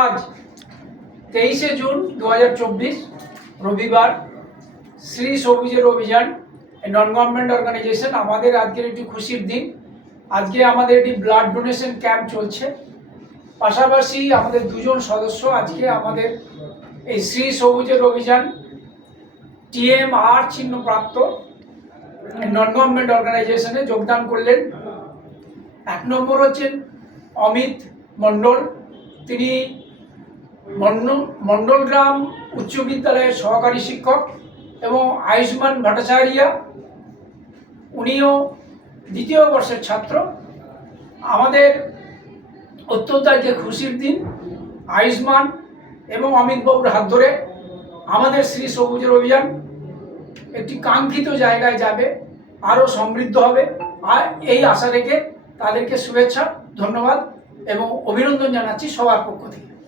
আজ তেইশে জুন দু হাজার চব্বিশ, রবিবার, শ্রী সবুজের অভিযান নন গভর্নমেন্ট অর্গানাইজেশন আমাদের আজকের একটি খুশির দিন। আজকে আমাদের একটি ব্লাড ডোনেশন ক্যাম্প চলছে। পাশাপাশি আমাদের দুজন সদস্য আজকে আমাদের এই শ্রী সবুজের অভিযান টিএম আর চিহ্নপ্রাপ্ত নন গভর্নমেন্ট অর্গানাইজেশনে যোগদান করলেন। এক নম্বর হচ্ছেন অমিত মণ্ডল। তিনি মন্ডল মণ্ডল গ্রাম উচ্চ বিদ্যালয়ের সহকারী শিক্ষক এবং আয়ুষ্মান ভট্টাচার্য। উনিও দ্বিতীয় বর্ষের ছাত্র। আমাদের অত্যন্ত আজকে খুশির দিন, আয়ুষ্মান এবং অমিতবাবুর হাত ধরে আমাদের শ্রী সবুজের অভিযান একটি কাঙ্ক্ষিত জায়গায় যাবে, আরও সমৃদ্ধ হবে। আর এই আশা রেখে তাদেরকে শুভেচ্ছা, ধন্যবাদ। এবং অভিনন্দন জানাচ্ছি সবার পক্ষ থেকে।